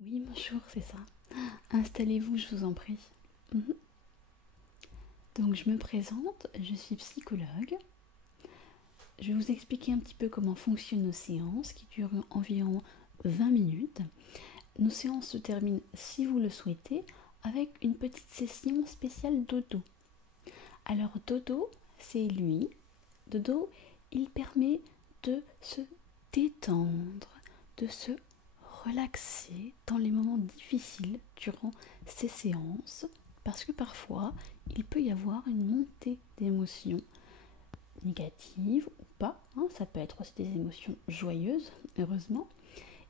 Oui, bonjour, c'est ça. Installez-vous, je vous en prie. Mhm. Donc, je me présente, je suis psychologue. Je vais vous expliquer un petit peu comment fonctionnent nos séances, qui durent environ 20 minutes. Nos séances se terminent, si vous le souhaitez, avec une petite session spéciale dodo. Alors, dodo, c'est lui. Dodo, il permet de se détendre, de se relaxer dans les moments difficiles durant ces séances, parce que parfois il peut y avoir une montée d'émotions négatives ou pas, hein, ça peut être aussi des émotions joyeuses, heureusement,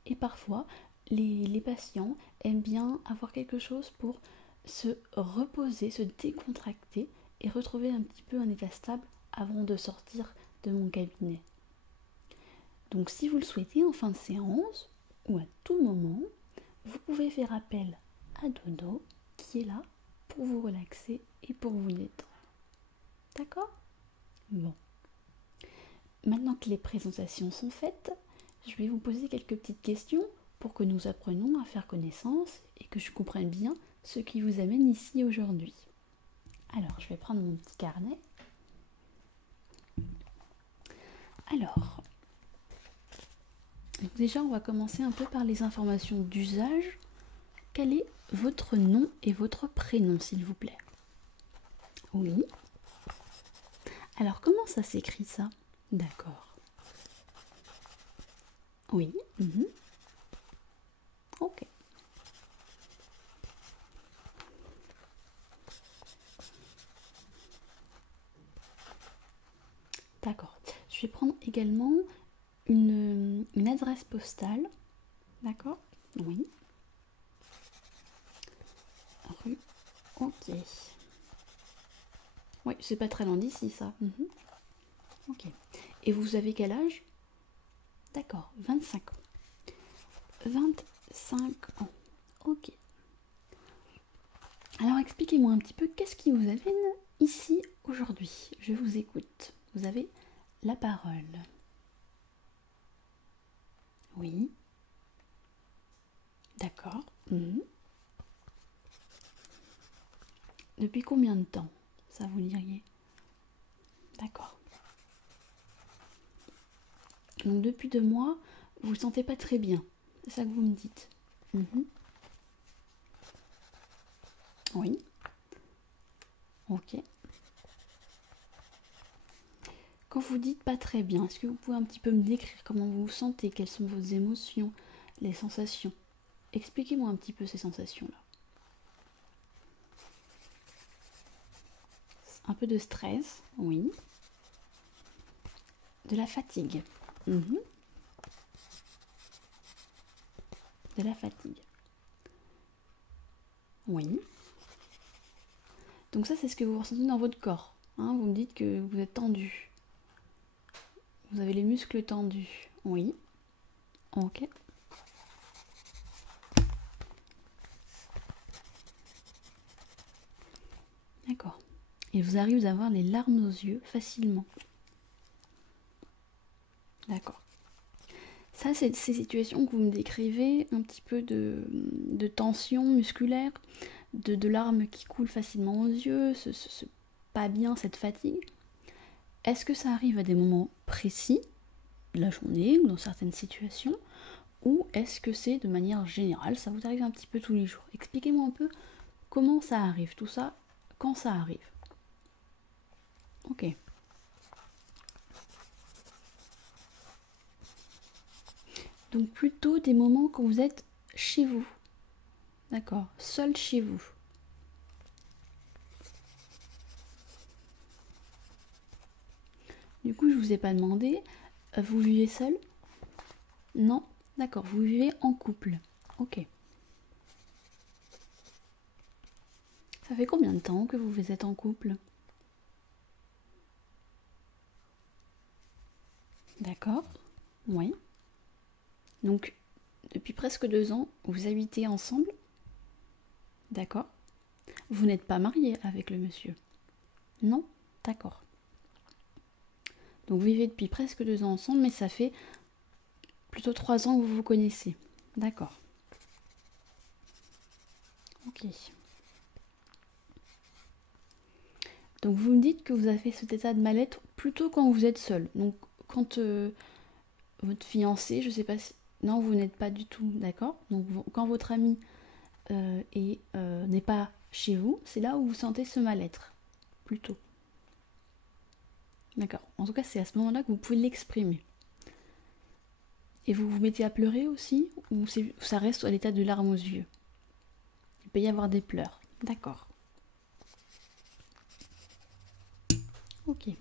et parfois les patients aiment bien avoir quelque chose pour se reposer, se décontracter et retrouver un petit peu un état stable avant de sortir de mon cabinet. Donc si vous le souhaitez en fin de séance ou à tout moment, vous pouvez faire appel à Dodo qui est là pour vous relaxer et pour vous détendre. D'accord? Bon. Maintenant que les présentations sont faites, je vais vous poser quelques petites questions pour que nous apprenions à faire connaissance et que je comprenne bien ce qui vous amène ici aujourd'hui. Alors, je vais prendre mon petit carnet. Alors, déjà, on va commencer un peu par les informations d'usage. Quel est votre nom et votre prénom, s'il vous plaît? Oui. Alors, comment ça s'écrit ça? D'accord. Oui. Ok. D'accord. Je vais prendre également une adresse postale. D'accord? Oui. Rue. Ok. Oui, c'est pas très loin d'ici, ça. Ok. Et vous avez quel âge? D'accord, 25 ans. 25 ans. Ok. Alors expliquez-moi un petit peu qu'est-ce qui vous amène ici aujourd'hui. Je vous écoute. Vous avez la parole. Oui. D'accord. Depuis combien de temps, ça vous diriez? D'accord. Donc depuis 2 mois, vous ne vous sentez pas très bien. C'est ça que vous me dites? Oui. Ok. Quand vous dites pas très bien, est-ce que vous pouvez un petit peu me décrire comment vous vous sentez? Quelles sont vos émotions, les sensations? Expliquez-moi un petit peu ces sensations-là. Un peu de stress, oui. De la fatigue. De la fatigue. Oui. Donc ça, c'est ce que vous ressentez dans votre corps. Hein, vous me dites que vous êtes tendu. Vous avez les muscles tendus. Oui. Ok. D'accord. Il vous arrive d'avoir les larmes aux yeux facilement. D'accord. Ça, c'est ces situations que vous me décrivez, un petit peu de tension musculaire, de larmes qui coulent facilement aux yeux, pas bien, cette fatigue. Est-ce que ça arrive à des moments précis de la journée ou dans certaines situations, ou est-ce que c'est de manière générale, ça vous arrive un petit peu tous les jours? Expliquez-moi un peu comment ça arrive, tout ça, quand ça arrive. Ok. Donc plutôt des moments quand vous êtes chez vous. D'accord, seul chez vous. Du coup, je vous ai pas demandé, vous vivez seul? Non? D'accord, vous vivez en couple. Ok. Ça fait combien de temps que vous êtes en couple? D'accord. Oui. Donc, depuis presque 2 ans, vous habitez ensemble? D'accord. Vous n'êtes pas marié avec le monsieur? Non? D'accord. Donc, vous vivez depuis presque 2 ans ensemble, mais ça fait plutôt 3 ans que vous vous connaissez. D'accord. Ok. Donc vous me dites que vous avez fait cet état de mal-être plutôt quand vous êtes seul. Donc quand votre fiancé, je sais pas si... Non, vous n'êtes pas du tout, d'accord. Donc quand votre ami n'est pas chez vous, c'est là où vous sentez ce mal-être, plutôt. D'accord. En tout cas, c'est à ce moment-là que vous pouvez l'exprimer. Et vous vous mettez à pleurer aussi, ou ça reste à l'état de larmes aux yeux? Il peut y avoir des pleurs. D'accord. Ok. Est-ce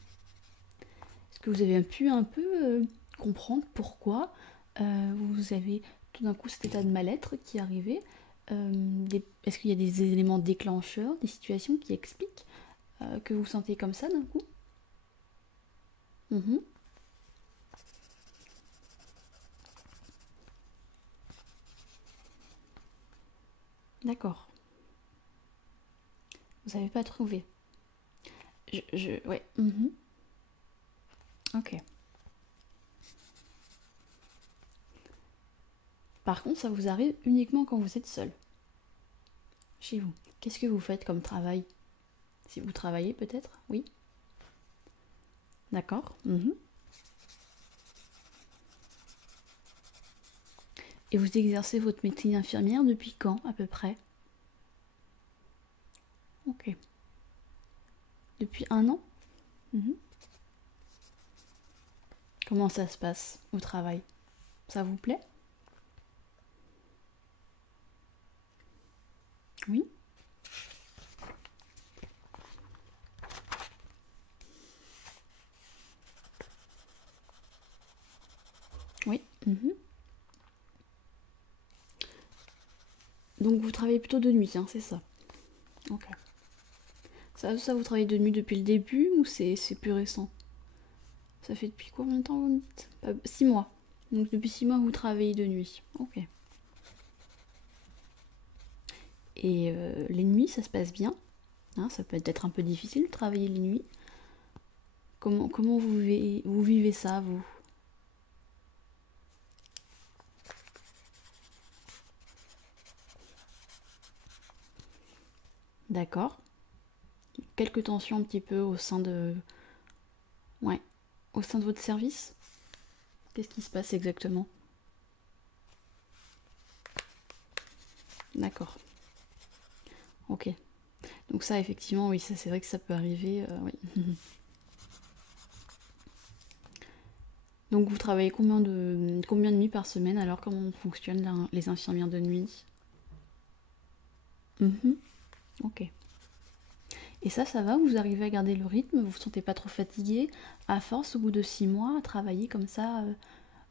que vous avez pu un peu comprendre pourquoi vous avez tout d'un coup cet état de mal-être qui est arrivé? Est-ce qu'il y a des éléments déclencheurs, des situations qui expliquent que vous vous sentez comme ça d'un coup? Mhm. D'accord. Vous n'avez pas trouvé. Ouais. Mhm. Ok. Par contre, ça vous arrive uniquement quand vous êtes seul, chez vous. Qu'est-ce que vous faites comme travail? Si vous travaillez peut-être? Oui. D'accord. Mhm. Et vous exercez votre métier d'infirmière depuis quand à peu près? Ok. Depuis 1 an? Mhm. Comment ça se passe au travail? Ça vous plaît? Oui. Oui. Mhm. Donc vous travaillez plutôt de nuit, hein, c'est ça? Ok. Ça, vous travaillez de nuit depuis le début ou c'est plus récent? Ça fait depuis combien de temps vous me dites? 6 mois. Donc depuis 6 mois vous travaillez de nuit. Ok. Et les nuits ça se passe bien, hein, ça peut être un peu difficile de travailler les nuits. Comment vous vivez ça vous? D'accord. Quelques tensions un petit peu au sein de... Ouais. Au sein de votre service? Qu'est-ce qui se passe exactement? D'accord. Ok. Donc ça, effectivement, oui, ça c'est vrai que ça peut arriver. Oui. Donc vous travaillez combien de nuits par semaine? Alors comment fonctionnent les infirmières de nuit? Mhm. Ok. Et ça va? Vous arrivez à garder le rythme? Vous vous sentez pas trop fatigué à force au bout de 6 mois à travailler comme ça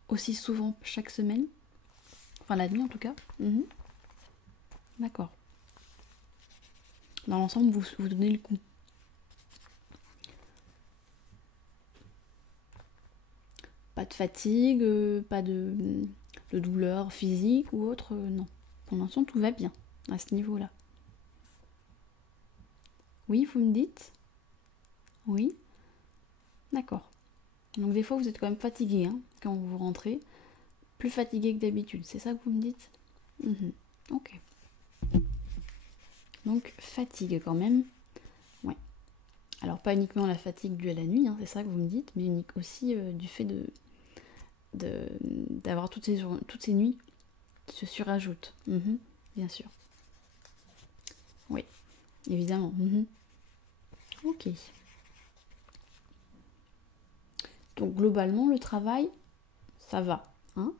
aussi souvent chaque semaine? Enfin la nuit en tout cas. Mhm. D'accord. Dans l'ensemble, vous donnez le coup. Pas de fatigue, pas de douleur physique ou autre, non. Pour l'instant, tout va bien à ce niveau-là. Oui, vous me dites? Oui, d'accord. Donc des fois, vous êtes quand même fatigué hein, quand vous rentrez. Plus fatigué que d'habitude, c'est ça que vous me dites? Mhm. Ok. Donc fatigue quand même. Ouais. Alors pas uniquement la fatigue due à la nuit, hein, c'est ça que vous me dites, mais aussi du fait d'avoir toutes ces nuits qui se surajoutent. Mhm. Bien sûr. Oui, évidemment. Mhm. Ok. Donc globalement, le travail, ça va. Hein,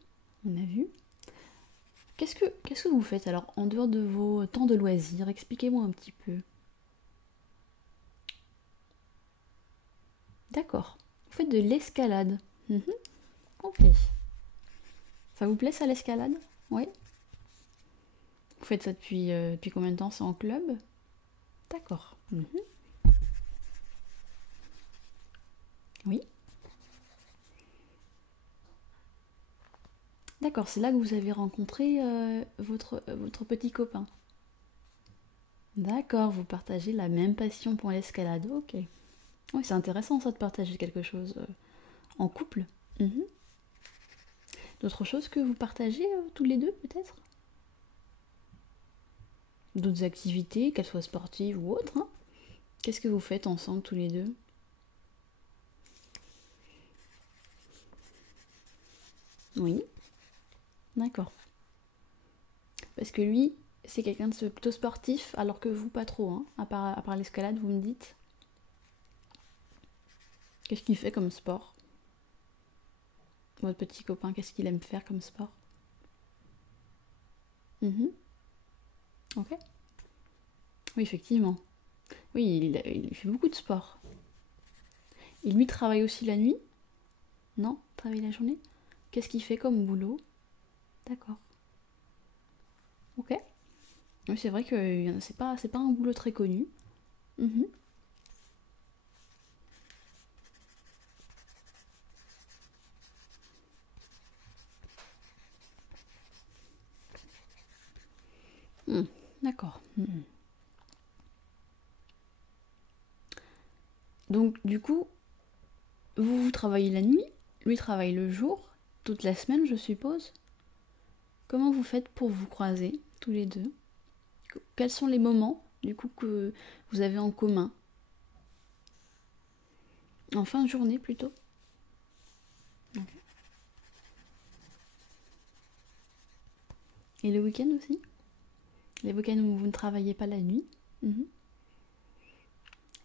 on a vu. Qu'est-ce que vous faites alors en dehors de vos temps de loisirs? Expliquez-moi un petit peu. D'accord. Vous faites de l'escalade. Mhm. Ok. Ça vous plaît ça l'escalade? Oui. Vous faites ça depuis combien de temps? C'est en club? D'accord. Mhm. Oui. D'accord, c'est là que vous avez rencontré votre petit copain. D'accord, vous partagez la même passion pour l'escalade. Ok. Oui, c'est intéressant ça de partager quelque chose en couple. Mhm. D'autres choses que vous partagez tous les deux peut-être? d'autres activités, qu'elles soient sportives ou autres, hein. Qu'est-ce que vous faites ensemble tous les deux? Oui, d'accord. Parce que lui, c'est quelqu'un de plutôt sportif, alors que vous, pas trop, hein. À part l'escalade, vous me dites. Qu'est-ce qu'il fait comme sport? Votre petit copain, qu'est-ce qu'il aime faire comme sport? Mhm. Ok. Oui, effectivement. Oui, il fait beaucoup de sport. Et lui travaille aussi la nuit? Non? Travaille la journée? Qu'est-ce qu'il fait comme boulot? D'accord. Ok. Oui, c'est vrai que c'est pas un boulot très connu. Mhm. Hmm. D'accord. Mhm. Donc, du coup, vous travaillez la nuit, lui travaille le jour, toute la semaine, je suppose. Comment vous faites pour vous croiser, tous les deux? Quels sont les moments, du coup, que vous avez en commun? En fin de journée, plutôt? Ok. Et le week-end aussi? Les week-ends où vous ne travaillez pas la nuit? Mhm.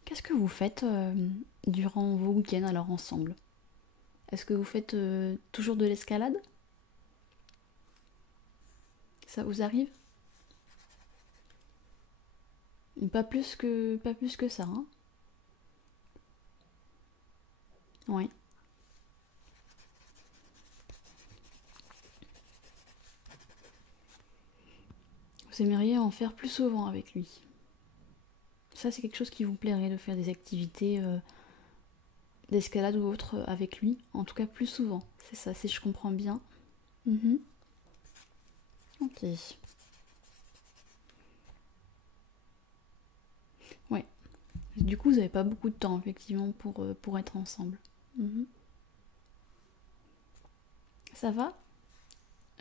Qu'est-ce que vous faites durant vos week-ends alors ensemble? Est-ce que vous faites toujours de l'escalade? Ça vous arrive? Pas plus que ça, hein? Oui. Vous aimeriez en faire plus souvent avec lui. Ça, c'est quelque chose qui vous plairait de faire des activités d'escalade ou autre avec lui, en tout cas plus souvent. C'est ça, si je comprends bien. Mhm. Ok. Ouais. Du coup, vous n'avez pas beaucoup de temps, effectivement, pour être ensemble. Mhm. Ça va?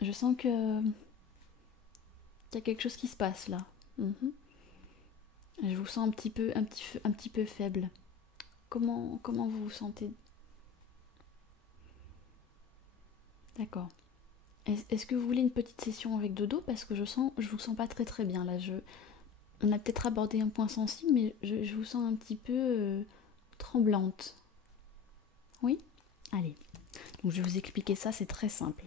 Je sens que qu'il y a quelque chose qui se passe là. Mhm. Je vous sens un petit peu faible. Comment vous vous sentez? D'accord. Est-ce que vous voulez une petite session avec Dodo? Parce que je vous sens pas très très bien là. On a peut-être abordé un point sensible, mais je vous sens un petit peu tremblante. Oui? Allez. Donc je vais vous expliquer ça, c'est très simple.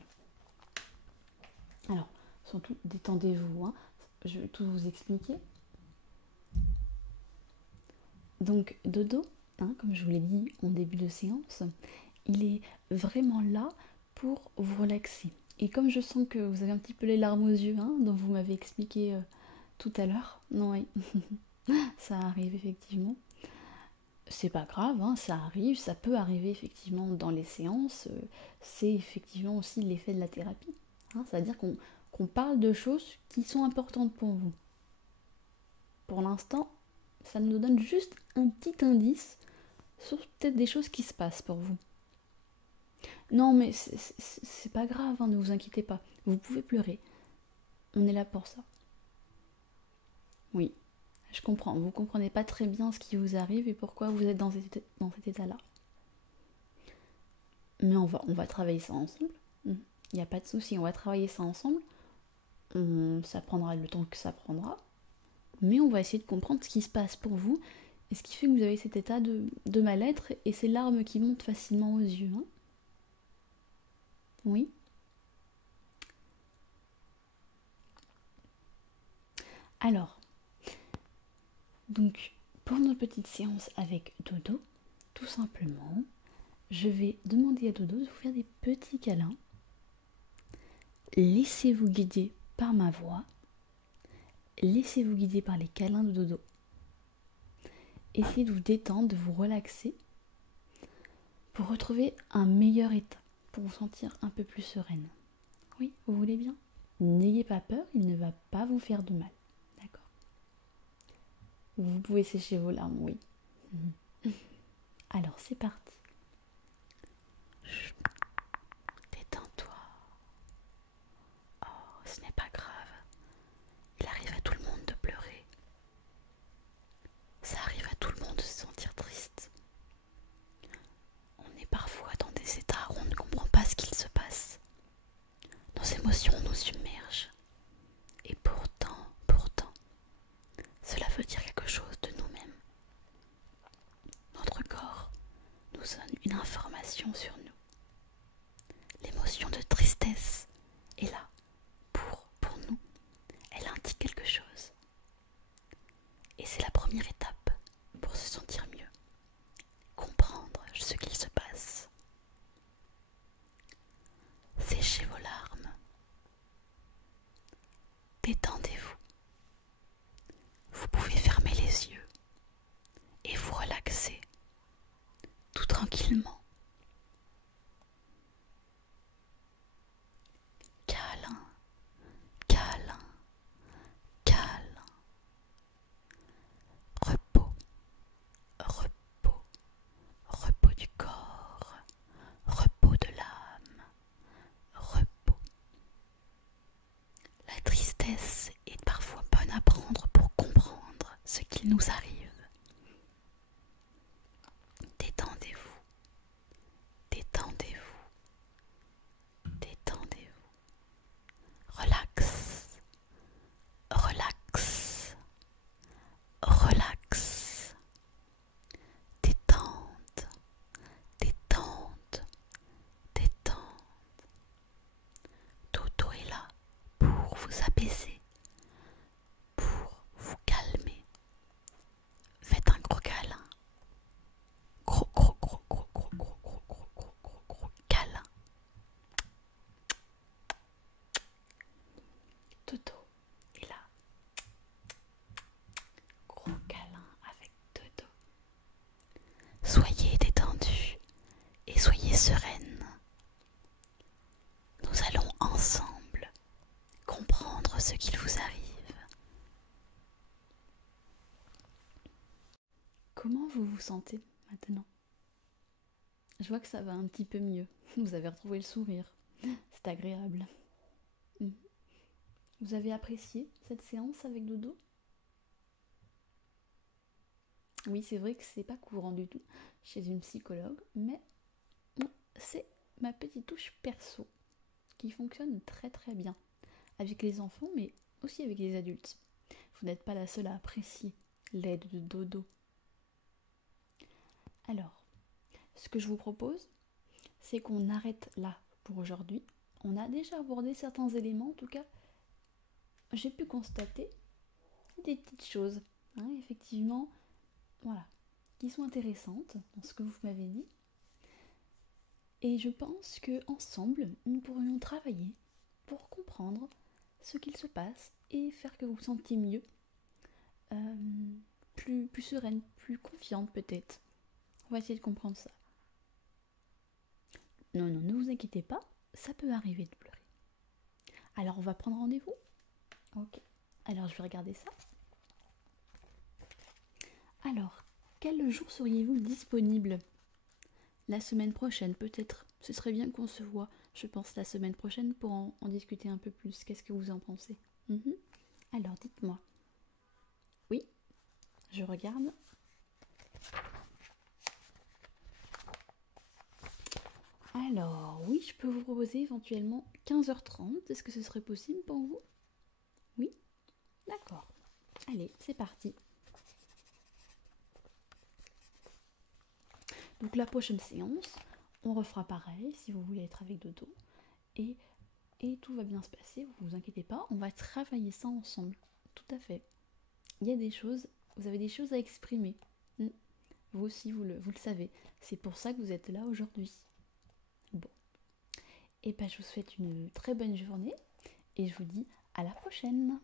Alors, surtout détendez-vous, hein. Je vais tout vous expliquer. Donc Dodo, hein, comme je vous l'ai dit en début de séance, il est vraiment là pour vous relaxer. Et comme je sens que vous avez un petit peu les larmes aux yeux, hein, dont vous m'avez expliqué tout à l'heure, non, oui, ça arrive effectivement. C'est pas grave, hein, ça arrive, ça peut arriver effectivement dans les séances. C'est effectivement aussi l'effet de la thérapie, hein, c'est-à-dire qu'on parle de choses qui sont importantes pour vous. Pour l'instant, ça nous donne juste un petit indice sur peut-être des choses qui se passent pour vous. Non, mais c'est pas grave, hein, ne vous inquiétez pas. Vous pouvez pleurer. On est là pour ça. Oui, je comprends. Vous comprenez pas très bien ce qui vous arrive et pourquoi vous êtes dans cet état-là. Mais on va travailler ça ensemble. Il n'y a pas de souci, on va travailler ça ensemble. Ça prendra le temps que ça prendra. Mais on va essayer de comprendre ce qui se passe pour vous et ce qui fait que vous avez cet état de mal-être et ces larmes qui montent facilement aux yeux. Hein. Oui. Alors, donc, pour notre petite séance avec Dodo, tout simplement, je vais demander à Dodo de vous faire des petits câlins. Laissez-vous guider par ma voix. Laissez-vous guider par les câlins de Dodo. Essayez de vous détendre, de vous relaxer pour retrouver un meilleur état, pour vous sentir un peu plus sereine. Oui, vous voulez bien? N'ayez pas peur, il ne va pas vous faire de mal. D'accord? Vous pouvez sécher vos larmes, oui. Alors, c'est parti. Chut, détends-toi. Oh, ce n'est pas grave. Il arrive à tout le monde de pleurer. émotions nous submergent. Et pourtant, cela veut dire quelque chose de nous-mêmes. Notre corps nous donne une information sur nous. L'émotion de tristesse est là pour nous. Elle indique quelque chose. Et c'est la première étape pour se sentir mieux. Comprendre ce qu'il se passe. Séchez vos larmes. Détendez-vous. Vous pouvez fermer les yeux et vous relaxer tout tranquillement. Câlin, câlin, câlin. Repos, repos, repos du corps, repos de l'âme, repos. La tristesse est parfois bonne à prendre pour comprendre ce qu'il nous arrive. Détendez-vous, détendez-vous, détendez-vous. Relax, relax, relax. Détente, détente, détente. Dodo est là pour vous apaiser, pour vous calmer. Faites un gros câlin. Gros, gros, gros, gros, gros, gros, gros, gros, gros, gros, gros câlin. Dodo est là. Gros câlin avec Dodo. Soyez détendus et soyez sereines. Nous allons ensemble comprendre ce qu'il vous arrive. Comment vous vous sentez maintenant? Je vois que ça va un petit peu mieux. Vous avez retrouvé le sourire. C'est agréable. Vous avez apprécié cette séance avec Dodo? Oui, c'est vrai que c'est pas courant du tout chez une psychologue, mais c'est ma petite touche perso qui fonctionne très très bien avec les enfants, mais aussi avec les adultes. Vous n'êtes pas la seule à apprécier l'aide de Dodo. Alors, ce que je vous propose, c'est qu'on arrête là pour aujourd'hui. On a déjà abordé certains éléments, en tout cas, j'ai pu constater des petites choses, effectivement, voilà, qui sont intéressantes dans ce que vous m'avez dit. Et je pense qu'ensemble, nous pourrions travailler pour comprendre ce qu'il se passe et faire que vous vous sentiez mieux, plus sereine, plus confiante peut-être. On va essayer de comprendre ça. Non, ne vous inquiétez pas, ça peut arriver de pleurer. Alors on va prendre rendez-vous? Ok, alors je vais regarder ça. Alors, quel jour seriez-vous disponible? La semaine prochaine peut-être. Ce serait bien qu'on se voit, je pense, la semaine prochaine pour en discuter un peu plus. Qu'est-ce que vous en pensez? Alors, dites-moi. Oui, je regarde. Alors, oui, je peux vous proposer éventuellement 15h30. Est-ce que ce serait possible pour vous? Oui? D'accord. Allez, c'est parti. Donc la prochaine séance, on refera pareil si vous voulez être avec Dodo. Et tout va bien se passer, vous vous inquiétez pas, on va travailler ça ensemble. Tout à fait. Il y a des choses, vous avez des choses à exprimer. Vous aussi, vous le savez. C'est pour ça que vous êtes là aujourd'hui. Bon. Et je vous souhaite une très bonne journée et je vous dis à la prochaine.